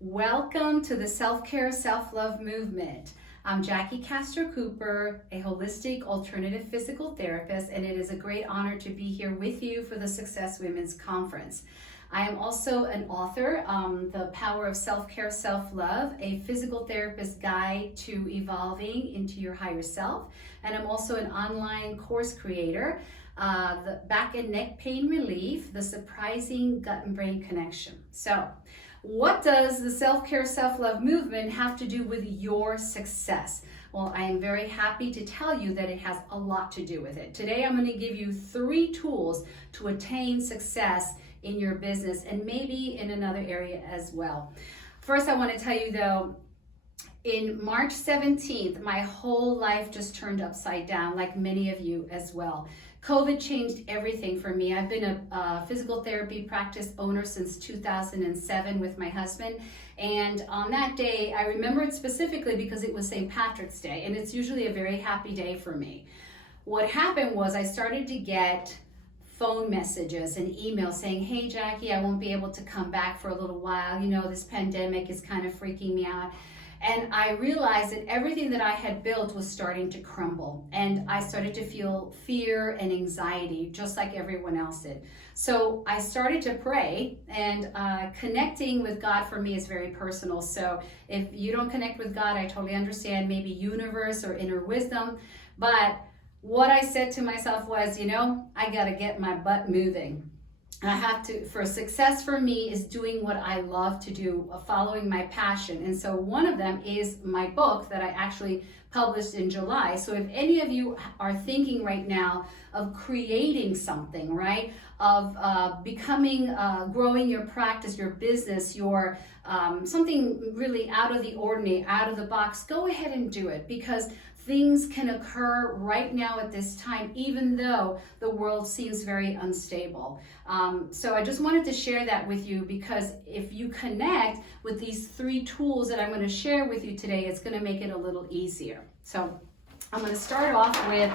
Welcome to the Self-Care, Self-Love movement. I'm Jackie Castro-Cooper, a holistic alternative physical therapist, and it is a great honor to be here with you for the Success Women's Conference. I am also an author, The Power of Self-Care, Self-Love, a physical therapist guide to evolving into your higher self. And I'm also an online course creator, the Back and Neck Pain Relief, the Surprising Gut and Brain Connection. So, what does the self-care, self-love movement have to do with your success? Well, I am very happy to tell you that it has a lot to do with it. Today, I'm going to give you 3 tools to attain success in your business and maybe in another area as well. First, I want to tell you though, in March 17th, my whole life just turned upside down, like many of you as well. COVID changed everything for me. I've been a physical therapy practice owner since 2007 with my husband. And on that day, I remember it specifically because it was St. Patrick's Day, and it's usually a very happy day for me. What happened was I started to get phone messages and emails saying, hey Jackie, I won't be able to come back for a little while. You know, this pandemic is kind of freaking me out. And I realized that everything that I had built was starting to crumble. And I started to feel fear and anxiety, just like everyone else did. So I started to pray, and connecting with God for me is very personal. So if you don't connect with God, I totally understand, maybe universe or inner wisdom. But what I said to myself was, I got to get my butt moving. I have to, for success for me is doing what I love to do, following my passion. And so one of them is my book that I actually published in July. So if any of you are thinking right now of creating something, right, of becoming, growing your practice, your business, your something really out of the ordinary, out of the box, go ahead and do it, because things can occur right now at this time, even though the world seems very unstable. So I just wanted to share that with you, because if you connect with these 3 tools that I'm going to share with you today, it's going to make it a little easier. So I'm going to start off with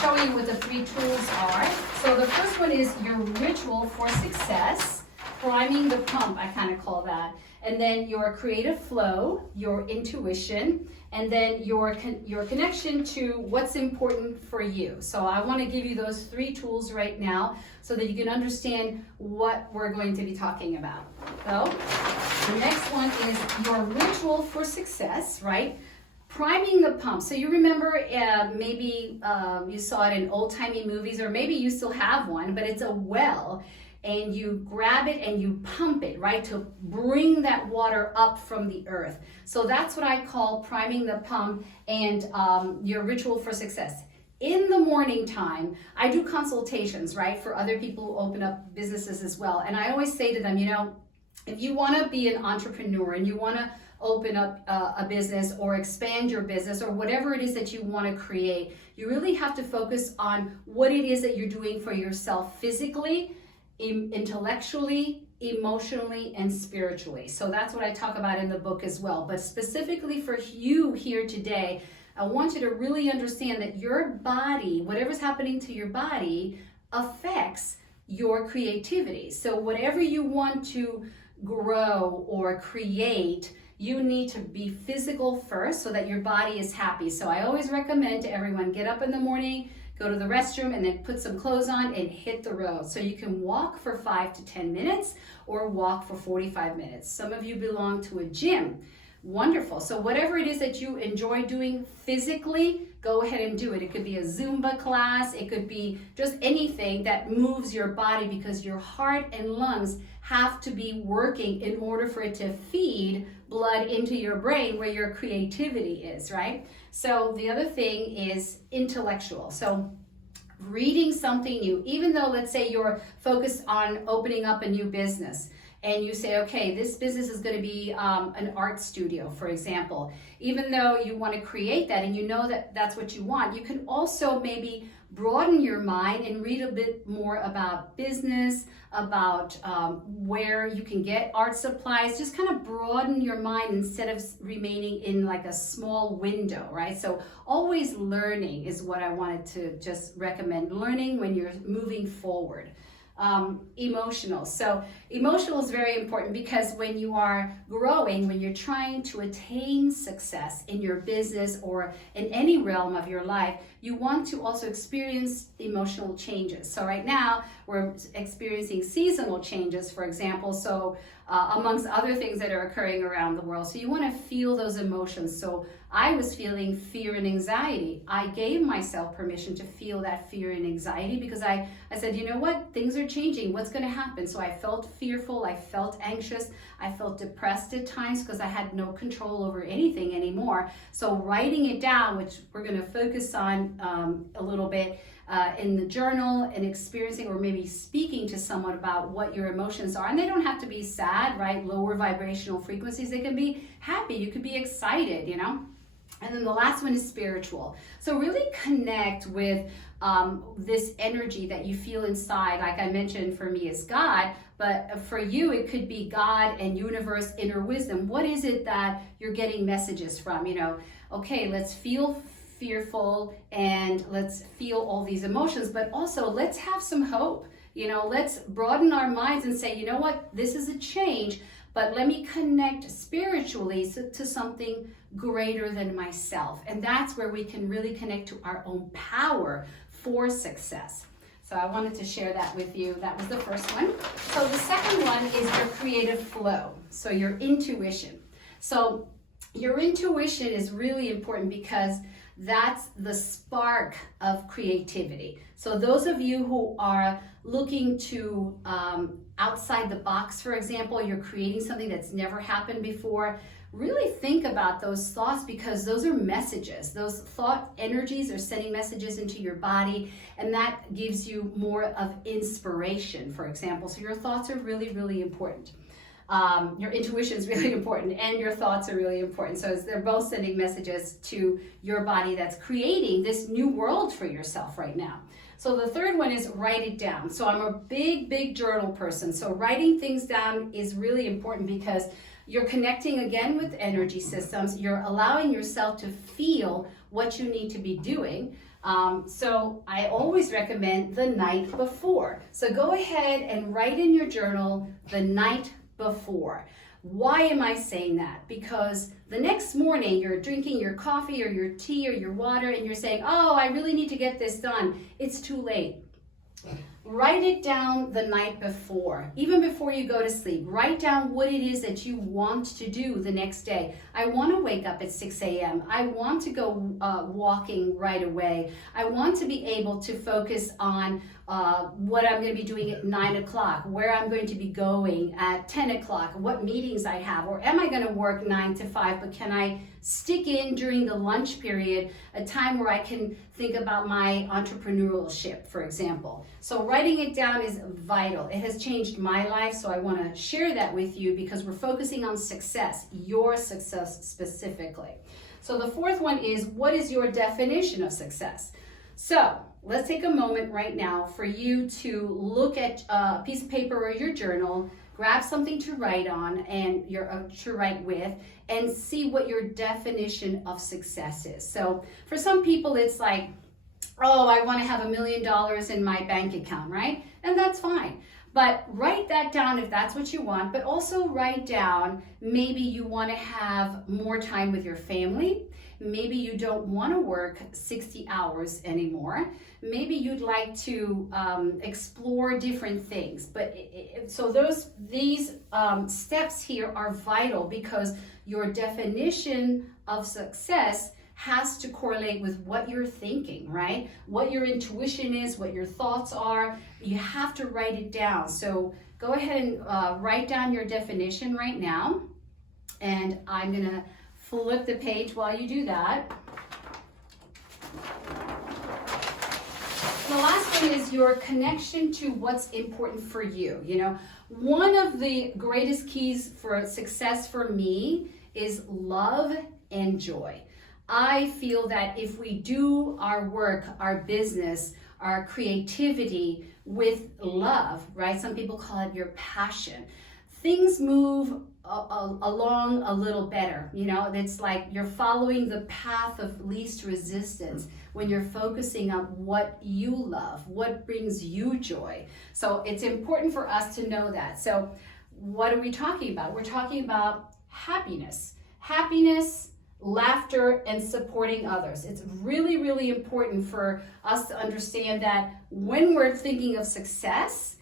showing you what the 3 tools are. So the first one is your ritual for success, priming the pump, I kind of call that. And then your creative flow, your intuition, and then your connection to what's important for you. So I want to give you those 3 tools right now so that you can understand what we're going to be talking about. So the next one is your ritual for success, right? Priming the pump. So you remember maybe you saw it in old-timey movies, or maybe you still have one, but it's a well. And you grab it and you pump it, right, to bring that water up from the earth. So that's what I call priming the pump and your ritual for success. In the morning time, I do consultations, right, for other people who open up businesses as well. And I always say to them, if you want to be an entrepreneur and you want to open up a business or expand your business or whatever it is that you want to create, you really have to focus on what it is that you're doing for yourself physically, intellectually, emotionally, and spiritually. So that's what I talk about in the book as well. But specifically for you here today, I want you to really understand that your body, whatever's happening to your body, affects your creativity. So whatever you want to grow or create, you need to be physical first so that your body is happy. So I always recommend to everyone, get up in the morning, go to the restroom, and then put some clothes on and hit the road. So you can walk for 5 to 10 minutes or walk for 45 minutes. Some of you belong to a gym. Wonderful. So whatever it is that you enjoy doing physically, go ahead and do it. It could be a Zumba class. It could be just anything that moves your body, because your heart and lungs have to be working in order for it to feed blood into your brain where your creativity is, right? So the other thing is intellectual. So reading something new, even though let's say you're focused on opening up a new business, and you say, okay, this business is going to be an art studio, for example. Even though you want to create that and you know that that's what you want, you can also maybe broaden your mind and read a bit more about business, about where you can get art supplies. Just kind of broaden your mind instead of remaining in like a small window, right? So always learning is what I wanted to just recommend. Learning when you're moving forward. emotional. So emotional is very important because when you are growing, when you're trying to attain success in your business or in any realm of your life, you want to also experience emotional changes. So right now we're experiencing seasonal changes, for example, so amongst other things that are occurring around the world. So you want to feel those emotions. So I was feeling fear and anxiety. I gave myself permission to feel that fear and anxiety because I said, you know what, things are changing. What's going to happen? So I felt fearful. I felt anxious. I felt depressed at times because I had no control over anything anymore. So writing it down, which we're going to focus on a little bit, in the journal and experiencing or maybe speaking to someone about what your emotions are. And they don't have to be sad, right? Lower vibrational frequencies. They can be happy. You could be excited, you know? And then the last one is spiritual. So really connect with this energy that you feel inside. Like I mentioned, for me is God, but for you, it could be God and universe, inner wisdom. What is it that you're getting messages from? You know, okay, let's feel fearful and let's feel all these emotions, but also let's have some hope. You know, let's broaden our minds and say, you know what, this is a change, but let me connect spiritually to something greater than myself. And that's where we can really connect to our own power for success. So I wanted to share that with you. That was the first one. So the second one is your creative flow. So your intuition. So your intuition is really important because that's the spark of creativity. So those of you who are looking to outside the box, for example, you're creating something that's never happened before, really think about those thoughts because those are messages. Those thought energies are sending messages into your body, and that gives you more of inspiration, for example. So your thoughts are really, really important. Your intuition is really important, and your thoughts are really important. So they're both sending messages to your body that's creating this new world for yourself right now. So the third one is write it down. So I'm a big journal person. So writing things down is really important because you're connecting again with energy systems. You're allowing yourself to feel what you need to be doing. So I always recommend the night before. So go ahead and write in your journal the night before. Why am I saying that? Because the next morning you're drinking your coffee or your tea or your water and you're saying, oh, I really need to get this done. It's too late. Write it down the night before, even before you go to sleep. Write down what it is that you want to do the next day. I want to wake up at 6 a.m. I want to go walking right away. I want to be able to focus on what I'm going to be doing at 9 o'clock, where I'm going to be going at 10 o'clock, what meetings I have, or am I going to work 9 to 5, but can I stick in during the lunch period, a time where I can think about my entrepreneurship, for example. So writing it down is vital. It has changed my life, so I want to share that with you because we're focusing on success, your success specifically. So the fourth one is, what is your definition of success? So let's take a moment right now for you to look at a piece of paper or your journal, grab something to write on and to write with, and see what your definition of success is. So for some people, it's like, oh, I want to have $1 million in my bank account, right? And that's fine. But write that down if that's what you want, but also write down maybe you want to have more time with your family. Maybe you don't want to work 60 hours anymore. Maybe you'd like to explore different things. But these steps here are vital because your definition of success has to correlate with what you're thinking, right? What your intuition is, what your thoughts are. You have to write it down. So go ahead and write down your definition right now. And I'm going to flip the page while you do that. The last one is your connection to what's important for you. You know, one of the greatest keys for success for me is love and joy. I feel that if we do our work, our business, our creativity with love, right? Some people call it your passion. Things move along a little better. You know, it's like you're following the path of least resistance when you're focusing on what you love, what brings you joy. So it's important for us to know that. So what are we talking about? We're talking about happiness, laughter, and supporting others. It's really, really important for us to understand that when we're thinking of success,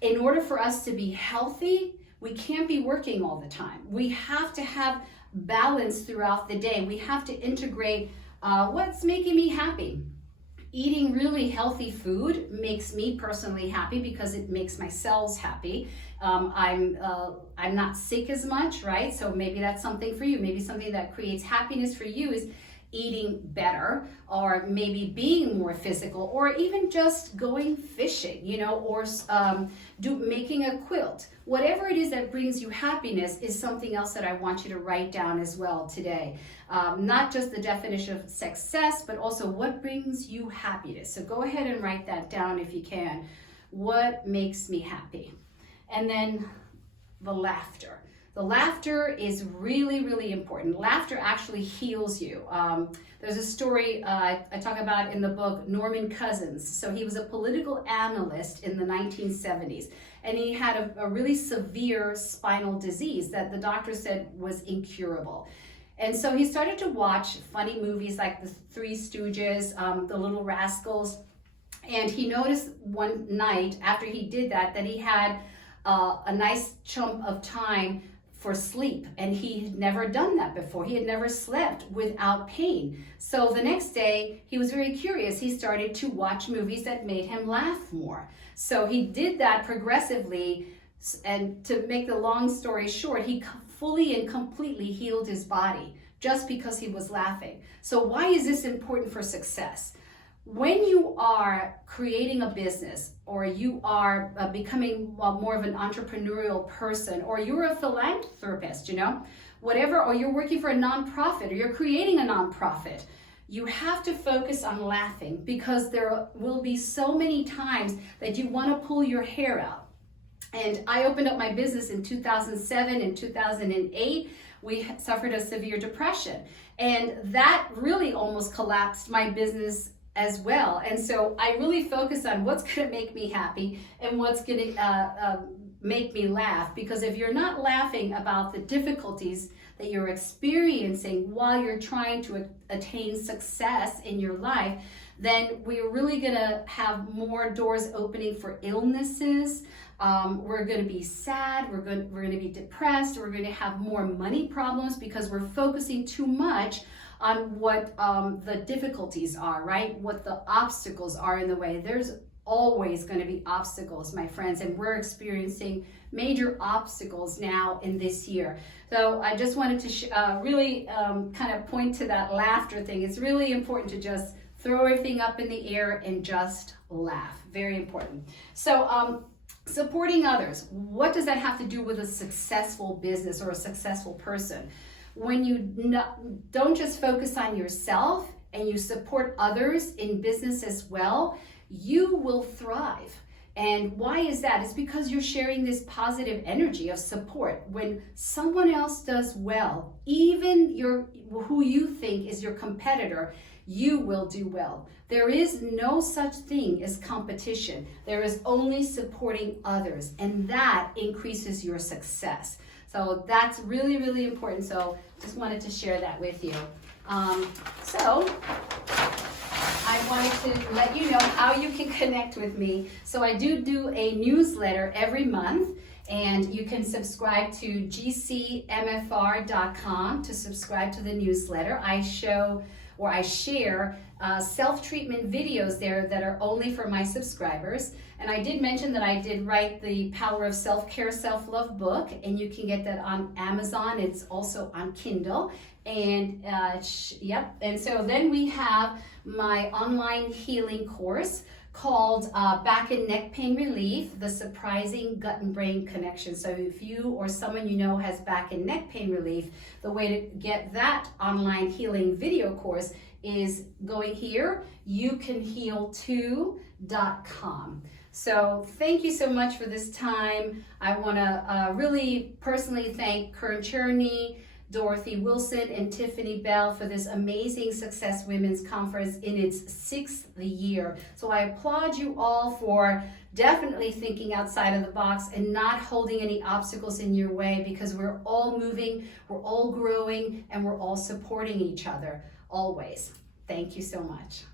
in order for us to be healthy, we can't be working all the time. We have to have balance throughout the day. We have to integrate what's making me happy. Eating really healthy food makes me personally happy because it makes my cells happy. I'm not sick as much, right? So maybe that's something for you. Maybe something that creates happiness for you is eating better, or maybe being more physical, or even just going fishing, you know, or making a quilt. Whatever it is that brings you happiness is something else that I want you to write down as well today. Not just the definition of success, but also what brings you happiness. So go ahead and write that down if you can. What makes me happy? And then the laughter. The laughter is really, really important. Laughter actually heals you. There's a story I talk about in the book, Norman Cousins. So he was a political analyst in the 1970s, and he had a really severe spinal disease that the doctor said was incurable. And so he started to watch funny movies like The Three Stooges, The Little Rascals, and he noticed one night after he did that he had a nice chunk of time for sleep, and he had never done that before. He had never slept without pain. So the next day he was very curious. He started to watch movies that made him laugh more. So he did that progressively, and to make the long story short, he fully and completely healed his body just because he was laughing. So why is this important for success? When you are creating a business, or you are becoming more of an entrepreneurial person, or you're a philanthropist, you know, whatever, or you're working for a nonprofit, or you're creating a nonprofit, you have to focus on laughing, because there will be so many times that you want to pull your hair out. And I opened up my business in 2007 and 2008. We suffered a severe depression, and that really almost collapsed my business as well. And so I really focus on what's going to make me happy and what's going to make me laugh, because if you're not laughing about the difficulties that you're experiencing while you're trying to attain success in your life, then we're really going to have more doors opening for illnesses. We're going to be sad, we're going to be depressed, we're going to have more money problems because we're focusing too much on what the difficulties are, right? What the obstacles are in the way. There's always going to be obstacles, my friends, and we're experiencing major obstacles now in this year. So I just wanted to really kind of point to that laughter thing. It's really important to just throw everything up in the air and just laugh. Very important. So supporting others, what does that have to do with a successful business or a successful person? When you don't just focus on yourself and you support others in business as well, you will thrive. And why is that? It's because you're sharing this positive energy of support. When someone else does well, even who you think is your competitor, you will do well. There is no such thing as competition. There is only supporting others, and that increases your success. So that's really, really important. So just wanted to share that with you. So I wanted to let you know how you can connect with me. So I do a newsletter every month, and you can subscribe to gcmfr.com to subscribe to the newsletter. I share self-treatment videos there that are only for my subscribers. And I did mention that I did write the Power of Self-Care, Self-Love book, and you can get that on Amazon. It's also on Kindle. And yep. And so then we have my online healing course called Back and Neck Pain Relief, the Surprising Gut and Brain Connection. So if you or someone you know has back and neck pain relief, the way to get that online healing video course is going here, youcanheal2.com. So thank you so much for this time. I want to really personally thank Kern Cherney, Dorothy Wilson, and Tiffany Bell for this amazing Success Women's Conference in its 6th year. So I applaud you all for definitely thinking outside of the box and not holding any obstacles in your way, because we're all moving, we're all growing, and we're all supporting each other always. Thank you so much.